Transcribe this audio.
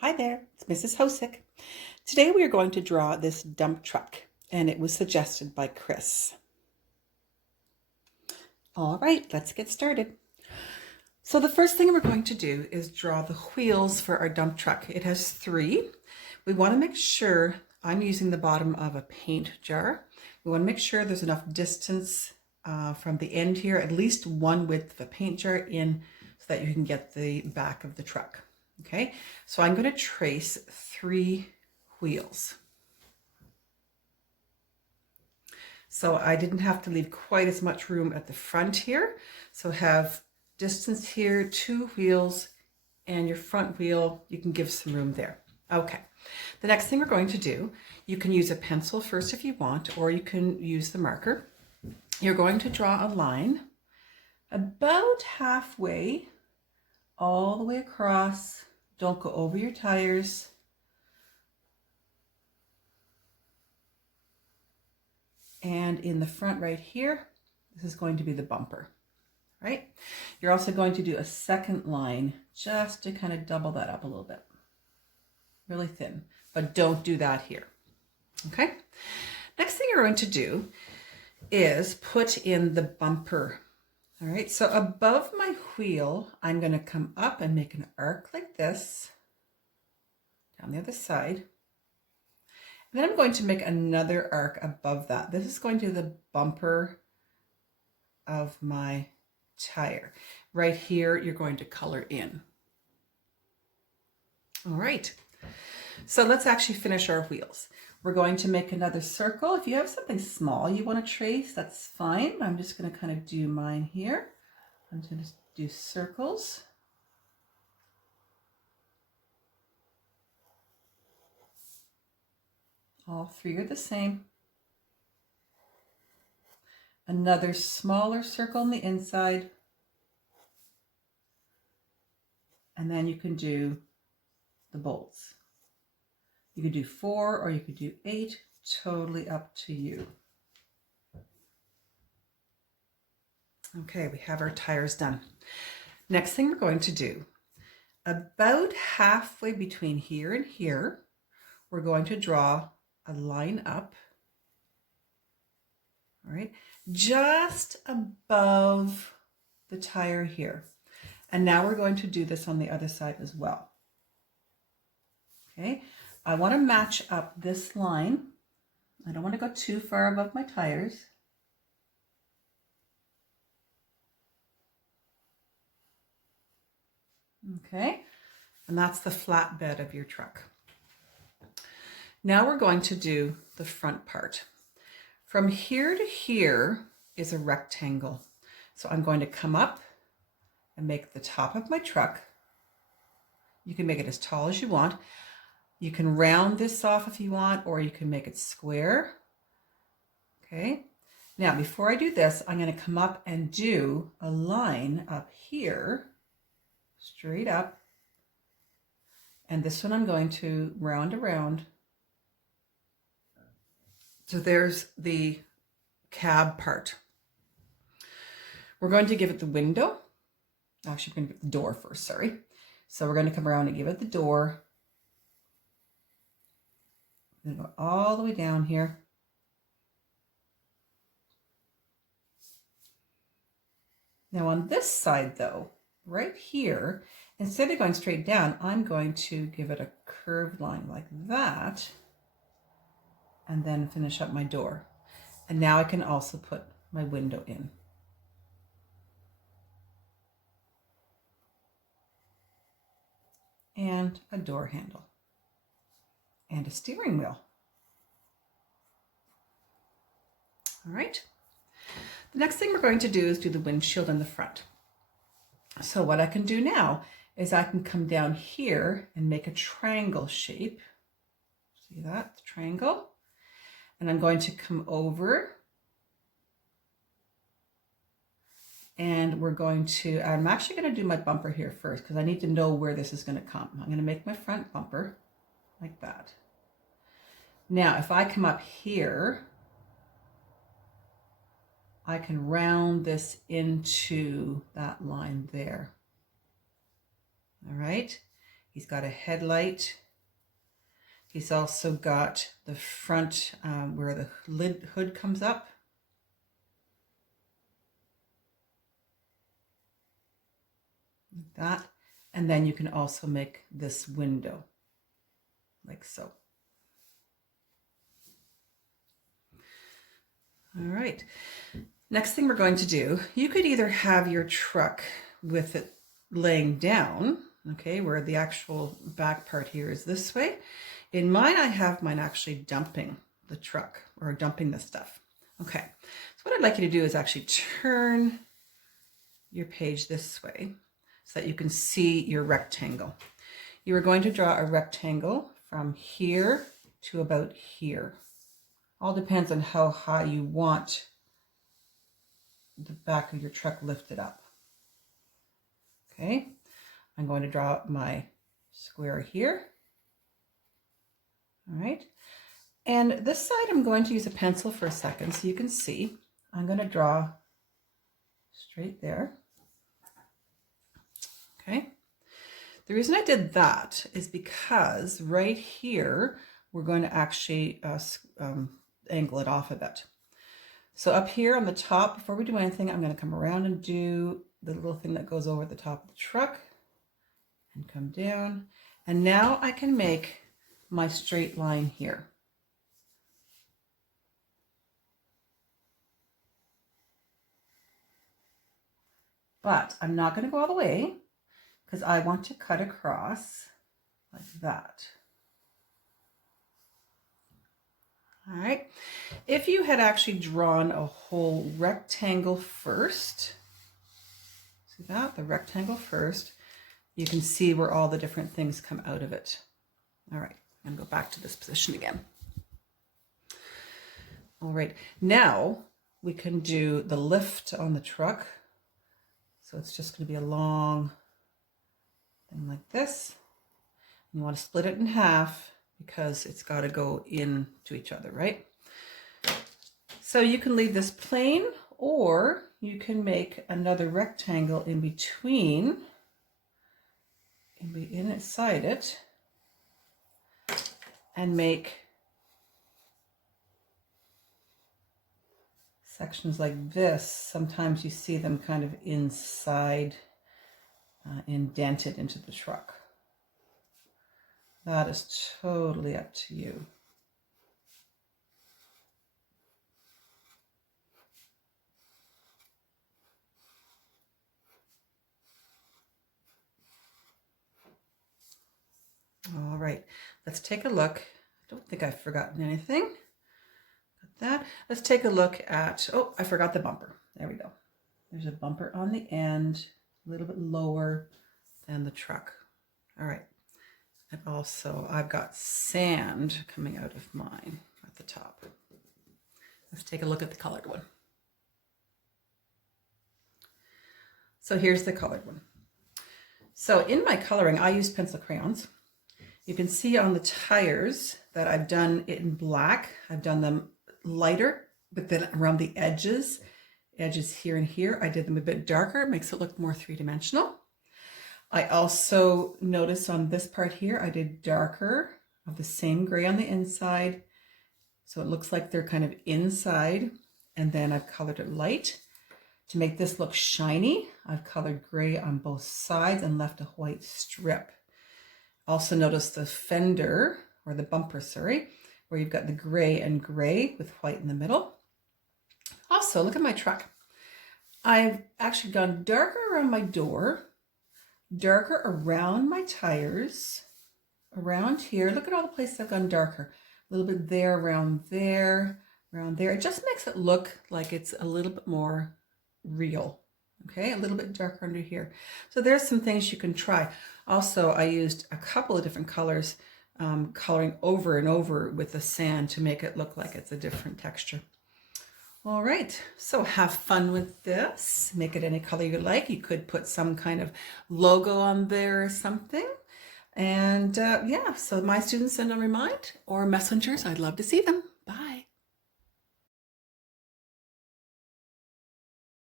Hi there, it's Mrs. Hosick. Today we are going to draw this dump truck, and it was suggested by Chris. All right, let's get started. So the first thing we're going to do is draw the wheels for our dump truck. It has 3. We want to make sure, I'm using the bottom of a paint jar. We want to make sure there's enough distance from the end here, at least one width of a paint jar in, so that you can get the back of the truck. Okay, so I'm going to trace 3 wheels. So I didn't have to leave quite as much room at the front here. So have distance here, 2 wheels, and your front wheel, you can give some room there. Okay, the next thing we're going to do, you can use a pencil first if you want, or you can use the marker. You're going to draw a line about halfway, all the way across. Don't go over your tires. And in the front right here, this is going to be the bumper, right? You're also going to do a second line just to kind of double that up a little bit. Really thin, but don't do that here, okay? Next thing you're going to do is put in the bumper. All right, so above my wheel, I'm going to come up and make an arc like this down the other side. And then I'm going to make another arc above that. This is going to be the bumper of my tire. Right here, you're going to color in. All right, so let's actually finish our wheels. We're going to make another circle. If you have something small you want to trace, that's fine. I'm just going to kind of do mine here. I'm going to do circles. All 3 are the same. Another smaller circle on the inside. And then you can do the bolts. You could do 4 or you could do 8, totally up to you. Okay, we have our tires done. Next thing we're going to do, about halfway between here and here, we're going to draw a line up, all right, just above the tire here. And now we're going to do this on the other side as well. Okay, I want to match up this line. I don't want to go too far above my tires. Okay, and that's the flatbed of your truck. Now we're going to do the front part. From here to here is a rectangle. So I'm going to come up and make the top of my truck. You can make it as tall as you want. You can round this off if you want, or you can make it square. Okay. Now, before I do this, I'm going to come up and do a line up here, straight up. And this one I'm going to round around. So there's the cab part. We're going to give it the window. Actually, we're going to give it the door first, sorry. So we're going to come around and give it the door. I'm going to go all the way down here. Now on this side though, right here, instead of going straight down, I'm going to give it a curved line like that, and then finish up my door. And now I can also put my window in. And a door handle. And a steering wheel. All right. The next thing we're going to do is do the windshield in the front. So what I can do now is I can come down here and make a triangle shape. See that? The triangle. And I'm going to come over. And we're going to, I'm actually going to do my bumper here first because I need to know where this is going to come. I'm going to make my front bumper like that. Now, if I come up here, I can round this into that line there. All right. He's got a headlight. He's also got the front where the hood comes up. Like that. And then you can also make this window like so. All right. Next thing we're going to do, you could either have your truck with it laying down, okay, where the actual back part here is this way. In mine, I have mine actually dumping the truck or dumping the stuff. Okay, so what I'd like you to do is actually turn your page this way so that you can see your rectangle. You are going to draw a rectangle from here to about here. All depends on how high you want the back of your truck lifted up. Okay, I'm going to draw my square here. All right, and this side I'm going to use a pencil for a second so you can see. I'm going to draw straight there. Okay, the reason I did that is because right here we're going to actually angle it off a bit. So up here on the top, before we do anything, I'm going to come around and do the little thing that goes over the top of the truck and come down. And now I can make my straight line here. But I'm not going to go all the way because I want to cut across like that. All right, if you had actually drawn a whole rectangle first, see that? The rectangle first, you can see where all the different things come out of it. All right, I'm gonna go back to this position again. All right, now we can do the lift on the truck. So it's just gonna be a long thing like this. You wanna split it in half because it's got to go into each other, right? So you can leave this plain, or you can make another rectangle in between, inside it, and make sections like this. Sometimes you see them kind of inside, indented into the truck. That is totally up to you. All right, let's take a look. I don't think I've forgotten anything. Got that. Let's take a look at, oh, I forgot the bumper. There we go. There's a bumper on the end, a little bit lower than the truck. All right. And also I've got sand coming out of mine at the top. Let's take a look at the colored one. So here's the colored one. So in my coloring, I used pencil crayons. You can see on the tires that I've done it in black. I've done them lighter, but then around the edges here and here, I did them a bit darker. It makes it look more three-dimensional. I also noticed on this part here, I did darker of the same gray on the inside. So it looks like they're kind of inside, and then I've colored it light. To make this look shiny, I've colored gray on both sides and left a white strip. Also notice the fender, or the bumper, sorry, where you've got the gray and gray with white in the middle. Also, look at my truck. I've actually gone darker around my door, darker around my tires, around here. Look at all the places I've gone darker. A little bit there, around there, around there. It just makes it look like it's a little bit more real. Okay, a little bit darker under here. So there's some things you can try. Also, I used a couple of different colors, coloring over and over with the sand to make it look like it's a different texture. All right, so have fun with this. Make it any color you like. You could put some kind of logo on there or something. And yeah, so my students send a remind or messengers. I'd love to see them. Bye.